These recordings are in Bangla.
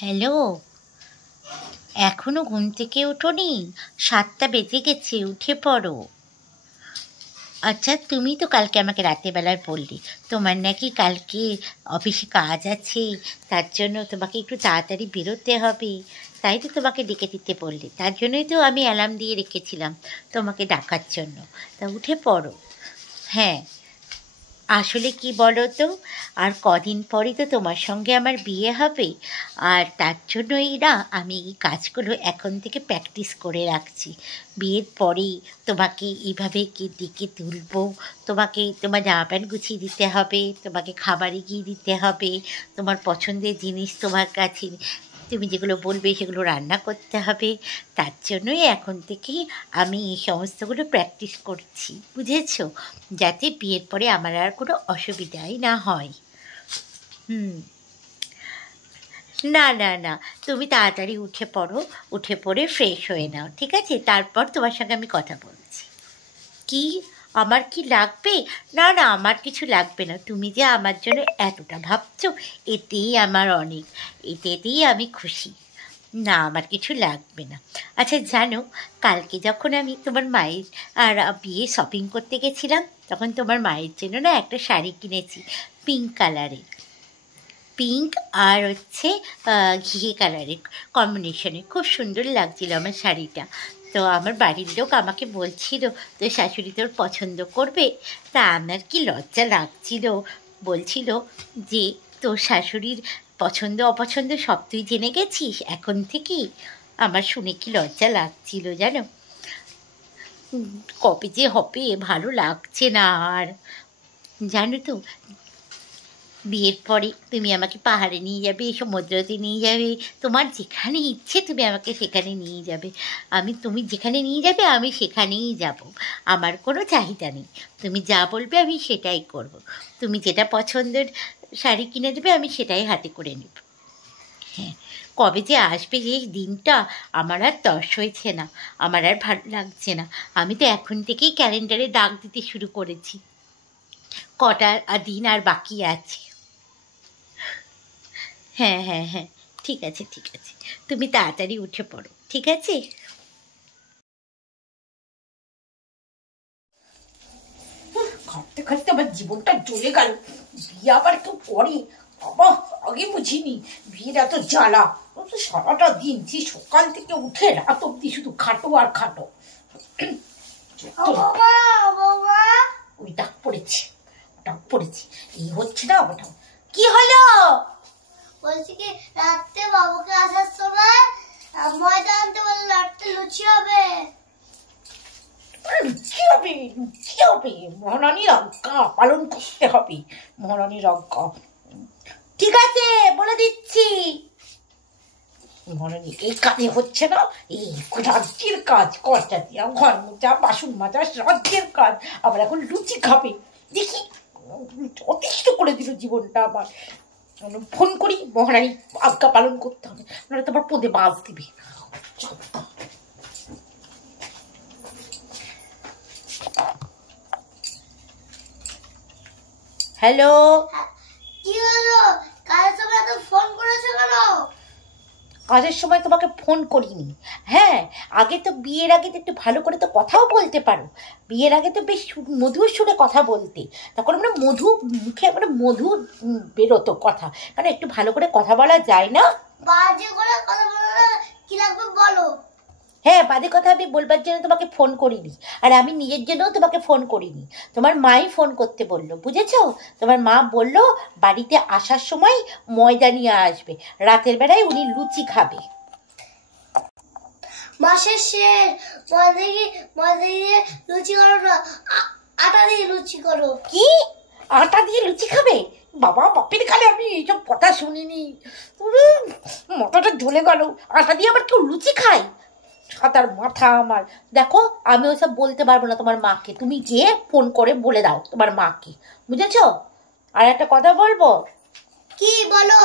হ্যালো, এখনো ঘুম থেকে ওঠোনি? 7টা বেজে গেছে, উঠে পড়ো। আচ্ছা, তুমি তো কালকে আমাকে রাতেরবেলায় বললে তোমার নাকি কালকে অফিসে কাজ আছে, তার জন্য তোমাকে একটু তাড়াতাড়ি বেরোতে হবে। তাই তো তোমাকে ডেকে দিতে বললে, তার জন্যই তো আমি অ্যালার্ম দিয়ে রেখেছিলাম তোমাকে ডাকার জন্য। তা উঠে পড়ো। হ্যাঁ, আসলে কি বলো তো, আর কদিন পরই তো তোমার সঙ্গে আমার বিয়ে হবে। আর তার জন্যই না আমি এই কাজগুলো এখন থেকে প্র্যাকটিস করে রাখছি। বিয়ের পরেই তোমাকে এইভাবে কি দিকে তুলবো, তোমাকে তোমার জামা প্যান্ট গুছিয়ে দিতে হবে, তোমাকে খাবার এগিয়ে দিতে হবে, তোমার পছন্দের জিনিস তোমার কাছে তুমি যেগুলো বলবে সেগুলো রান্না করতে হবে। তার জন্যই এখন থেকেই আমি এই সমস্তগুলো প্র্যাকটিস করছি, বুঝেছো? যাতে বিয়ের পরে আমার আর কোনো অসুবিধাই না হয়। না না না, তুমি তাড়াতাড়ি উঠে পড়ো, উঠে পড়ে ফ্রেশ হয়ে নাও, ঠিক আছে? তারপর তোমার সঙ্গে আমি কথা বলছি। কি, আমার কি লাগবে? না না, আমার কিছু লাগবে না। তুমি যে আমার জন্য এতটা ভাবছো, এতেই আমার অনেক, এতেই আমি খুশি। না, আমার কিছু লাগবে না। আচ্ছা জানো, কালকে যখন আমি তোমার মায়ের আর বিয়ে শপিং করতে গেছিলাম, তখন তোমার মায়ের জন্য না একটা শাড়ি কিনেছি, পিঙ্ক কালারের। পিঙ্ক আর হচ্ছে ঘিয়ে কালারের কম্বিনেশনে খুব সুন্দর লাগছিল আমার শাড়িটা। তো আমার বাড়ির লোক আমাকে বলছিল তোর শাশুড়ি তোর পছন্দ করবে। তা আমার কি লজ্জা লাগছিল, বলছিল যে তোর শাশুড়ির পছন্দ অপছন্দ সব তুই জেনে গেছিস এখন থেকেই। আমার শুনে কি লজ্জা লাগছিল জানো। কবে যে হবে, ভালো লাগছে না আর। জানো তো, বিয়ের পরে তুমি আমাকে পাহাড়ে নিয়ে যাবে, সমুদ্রতে নিয়ে যাবে, তোমার যেখানে ইচ্ছে তুমি আমাকে সেখানে নিয়ে যাবে। তুমি যেখানে নিয়ে যাবে আমি সেখানেই যাব। আমার কোনো চাহিদা নেই, তুমি যা বলবে আমি সেটাই করব। তুমি যেটা পছন্দের শাড়ি কিনে দেবে আমি সেটাই হাতে করে নেব। হ্যাঁ, কবে যে আসবে এই দিনটা, আমার আর তর্স হয়েছে না, আমার আর ভালো লাগছে না। আমি তো এখন থেকেই ক্যালেন্ডারে দাগ দিতে শুরু করেছি, কটা দিন আর বাকি আছে। হ্যাঁ হ্যাঁ হ্যাঁ, ঠিক আছে ঠিক আছে, তুমি তাড়াতাড়ি উঠে পড়ো, ঠিক আছে? খাটতে খাটতে আমার জীবনটা জ্বলে গেল। বিয়ে আবার কেউ করে? বাবা, আগে বুঝিনি বিয়ের এত জ্বালা। সারাটা দিন যে সকাল থেকে উঠে রাত অব্দি শুধু খাটো আর খাটো। ওই ডাক পড়েছে, ডাক পড়েছে, এই হচ্ছে না ওটা। কি হলো? বলছি কি, রাত্রে বাবুকে আসার সময় ময়দা আনতে বললো, রাত্রে লুচি হবে। লুচি হবে? লুচি হবে? মহারানীর আজ্ঞা পালন করতে হবে, মহারানীর আজ্ঞা। ঠিক আছে, বলে দিচ্ছি। মহারানী এই কাজে হচ্ছে না, এই রাজ্যের কাজ, কর্তা দিয়া, ঘর মোচা, বাসন মাজা, রাজ্যের কাজ। আবার এখন লুচি খাবে, দেখি অতিষ্ঠ করে দিল জীবনটা আমার। ফোন করি, মহারানী আজ্ঞা পালন করতে হবে, নাহলে তোমার পদে বাজ দিবে। হ্যালো, কি হলো? কাল সময় তো ফোন করেছো কেন? কাজের সময় তোমাকে ফোন করিনি। হ্যাঁ, আগে তো বিয়ের আগে তো একটু ভালো করে তো কথাও বলতে পারো। বিয়ের আগে তো বেশ মধুর সুরে কথা বলতে, তখন মানে মধু মুখে মানে মধু বেরোতো কথা, মানে একটু ভালো করে কথা বলা যায় না? বাজে করে কথা বলো না, কি লাগবে বলো। হ্যাঁ, বাজে কথা আমি বলবার জন্য তোমাকে ফোন করিনি, আর আমি নিজের জন্যও তোমাকে ফোন করিনি। তোমার মাই ফোন করতে বললো, বুঝেছো? তোমার মা বললো বাড়িতে আসার সময় ময়দা নিয়ে আসবে, রাতের বেলায় উনি লুচি খাবে। মাসের শেষ, ময়দা দিয়ে লুচি করো না, আটা দিয়ে লুচি করো। কি, আটা দিয়ে লুচি খাবে? বাবা, বাপের কালে আমি এইসব কথা শুনিনি। মাথাটা জ্বলে গেল, আটা দিয়ে আবার কেউ লুচি খায়? সাতার মাথা আমার। দেখো, আমি ওইসব বলতে পারবো না তোমার মাকে, তুমি গিয়ে ফোন করে বলে দাও তোমার মাকে, বুঝেছো? আর একটা কথা বলবো। কি বলো?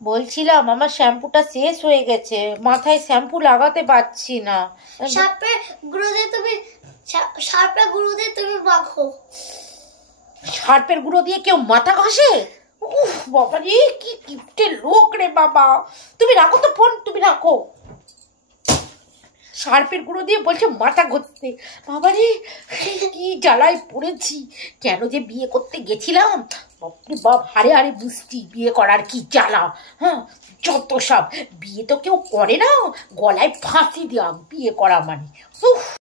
বলছিলাম আমার শ্যাম্পুটা শেষ হয়ে গেছে, মাথায় শ্যাম্পু লাগাতে পারছি না। সার্পের গুঁড়ো দিয়ে তুমি মাখো। সার্পের গুঁড়ো দিয়ে কেউ মাথা ঘষে? উফ বাবা রে, কি কিপ্টে লোক রে বাবা। তুমি রাখো তো ফোন, তুমি রাখো। সার্পের গুঁড়ো দিয়ে বলছে মাথা ঘুরতে। বাবা রে, কি জ্বালায় পড়েছি। কেন যে বিয়ে করতে গেছিলাম, বাপরে বাপ, হারে হারে বুঝছি বিয়ে করার কি জ্বালা। হ্যাঁ, যত সব। বিয়ে তো কেউ করে না, গলায় ফাঁসি দেওয়া বিয়ে করা মানে। উফ।